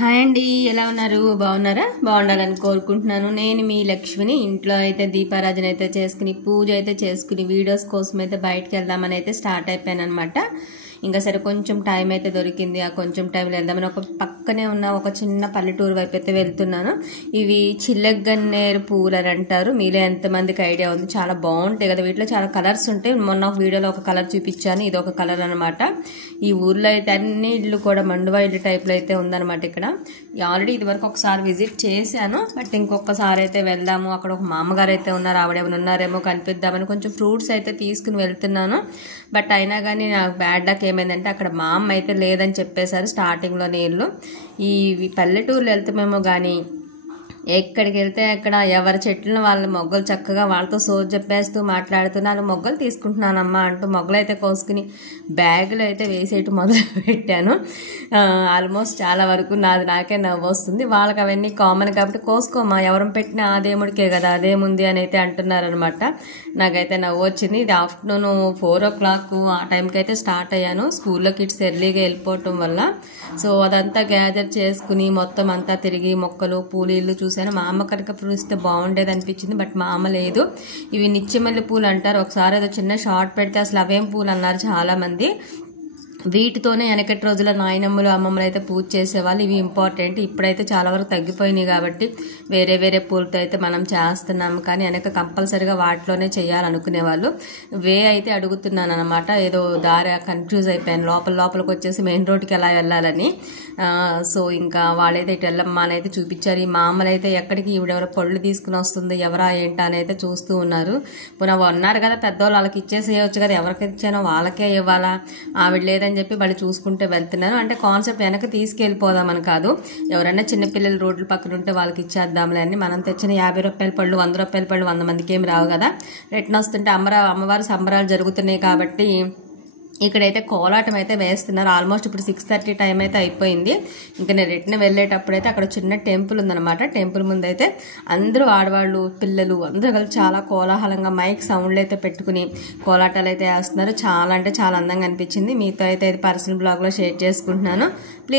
Hi అండి, ఎలా ఉన్నారు? బాగున్నారా? బాగుండాలని కోరుకుంటున్నాను. నేను మీ లక్ష్మిని. ఇంట్లో అయితే దీపారాధన అయితే చేసుకుని, పూజ అయితే చేసుకుని, వీడియోస్ కోసం అయితే బయటకు వెళ్దామని అయితే స్టార్ట్ అయిపోయాను అనమాట. ఇంకా సరే కొంచెం టైం అయితే దొరికింది. ఆ కొంచెం టైంలో వెళ్దామని ఒక పక్కనే ఉన్న ఒక చిన్న పల్లెటూరు వైపు అయితే వెళ్తున్నాను. ఇవి చిల్లగన్నేరు పూలు అని అంటారు. మీలో ఎంతమందికి ఐడియా ఉంది? చాలా బాగుంటాయి కదా. వీటిలో చాలా కలర్స్ ఉంటాయి. మొన్న ఒక వీడియోలో ఒక కలర్ చూపించాను, ఇది ఒక కలర్ అనమాట. ఈ ఊర్లో అయితే అన్ని ఇళ్ళు కూడా మండువా ఇల్లు టైప్లో అయితే ఉందన్నమాట. ఇక్కడ ఆల్రెడీ ఇది వరకు ఒకసారి విజిట్ చేశాను, బట్ ఇంకొకసారి అయితే వెళ్దాము. అక్కడ ఒక మామగారు అయితే ఉన్నారు, ఆవిడేమైనా ఉన్నారేమో కనిపిద్దామని కొంచెం ఫ్రూట్స్ అయితే తీసుకుని వెళ్తున్నాను. బట్ అయినా కానీ నాకు బ్యాడ్ లక్ ఏమైందంటే అక్కడ మా అమ్మ అయితే లేదని చెప్పేశారు స్టార్టింగ్లో. నీళ్ళు ఈ పల్లెటూరులో వెళ్తామేమో కానీ ఎక్కడికి వెళ్తే అక్కడ ఎవరి చెట్లను వాళ్ళ మొగ్గలు చక్కగా వాళ్ళతో సోజ్ చెప్పేస్తూ మాట్లాడుతున్నాను. మొగ్గలు తీసుకుంటున్నానమ్మా అంటూ మొగ్గలు అయితే కోసుకుని బ్యాగులో అయితే వేసేయటం మొదలు పెట్టాను. ఆల్మోస్ట్ చాలా వరకు నాకే నవ్వు వస్తుంది. వాళ్ళకి అవన్నీ కామన్ కాబట్టి కోసుకోమా, ఎవరు పెట్టినా ఆ దేవుడికే కదా, అదేముంది అని అయితే అంటున్నారనమాట. నాకైతే నవ్వు వచ్చింది. ఇది ఆఫ్టర్నూన్ 4 o'clock ఆ టైంకి అయితే స్టార్ట్ అయ్యాను. స్కూల్లో కిడ్స్ ఎర్లీగా వెళ్ళిపోవటం వల్ల. సో అదంతా గ్యాదర్ చేసుకుని మొత్తం అంతా తిరిగి మొక్కలు పూలు ఇల్లు చూసాను. మా అమ్మ కనుక పూలిస్తే బాగుండేది అనిపించింది, బట్ మా అమ్మ లేదు. ఇవి నిత్యమల్లి పూలు అంటారు. ఒకసారి ఏదో చిన్న షార్ట్ పెడితే అసలు అవేం పూలు అన్నారు చాలా మంది. వీటితోనే వెనకటి రోజుల నాయనమ్మలు అమ్మమ్మలు అయితే పూజ చేసేవాళ్ళు. ఇవి ఇంపార్టెంట్. ఇప్పుడైతే చాలా వరకు తగ్గిపోయినాయి కాబట్టి వేరే వేరే పూలతో అయితే మనం చేస్తున్నాము, కానీ వెనక కంపల్సరిగా వాటిలోనే చేయాలనుకునేవాళ్ళు. వే అయితే అడుగుతున్నాను అనమాట. ఏదో దారి కన్ఫ్యూజ్ అయిపోయాను. లోపలికి వచ్చేసి మెయిన్ రోడ్కి ఎలా వెళ్ళాలని. సో ఇంకా వాళ్ళైతే ఇటు వెళ్ళమ్మా అని అయితే చూపించారు. ఈ మామూలు అయితే ఎక్కడికి ఈవిడెవరో పళ్ళు తీసుకుని వస్తుంది, ఎవరా ఏంటా అని అయితే చూస్తూ ఉన్నారు. పునః ఉన్నారు కదా పెద్దవాళ్ళు, వాళ్ళకి ఇచ్చేసేయచ్చు కదా, ఎవరికి ఇచ్చానో వాళ్ళకే ఇవ్వాలా, ఆవిడ లేదని చెప్పి వాళ్ళు చూసుకుంటే వెళ్తున్నారు. అంటే కాన్సెప్ట్ వెనక తీసుకెళ్ళిపోదామని కాదు, ఎవరైనా చిన్నపిల్లలు రోడ్ల పక్కన ఉంటే వాళ్ళకి ఇచ్చేద్దాంలే అని. మనం తెచ్చిన 50 రూపాయల పళ్ళు 100 రూపాయల పళ్ళు 100 మందికి ఏమి రావు కదా. రిటర్న్ వస్తుంటే అమ్మవారి సంబరాలు జరుగుతున్నాయి కాబట్టి ఇక్కడైతే కోలాటం అయితే వేస్తున్నారు. ఆల్మోస్ట్ ఇప్పుడు 6:30 టైం అయితే అయిపోయింది. ఇంకా నేను రిటర్న్ వెళ్ళేటప్పుడు అయితే అక్కడ చిన్న టెంపుల్ ఉందన్నమాట. టెంపుల్ ముందు అయితే అందరూ ఆడవాళ్ళు పిల్లలు అందరూ కలిసి చాలా కోలాహలంగా మైక్ సౌండ్లు అయితే పెట్టుకుని కోలాటాలు అయితే వేస్తున్నారు. చాలా అంటే చాలా అందంగా అనిపించింది. మీతో అయితే పర్సనల్ బ్లాగ్లో షేర్ చేసుకుంటున్నాను. ప్లీజ్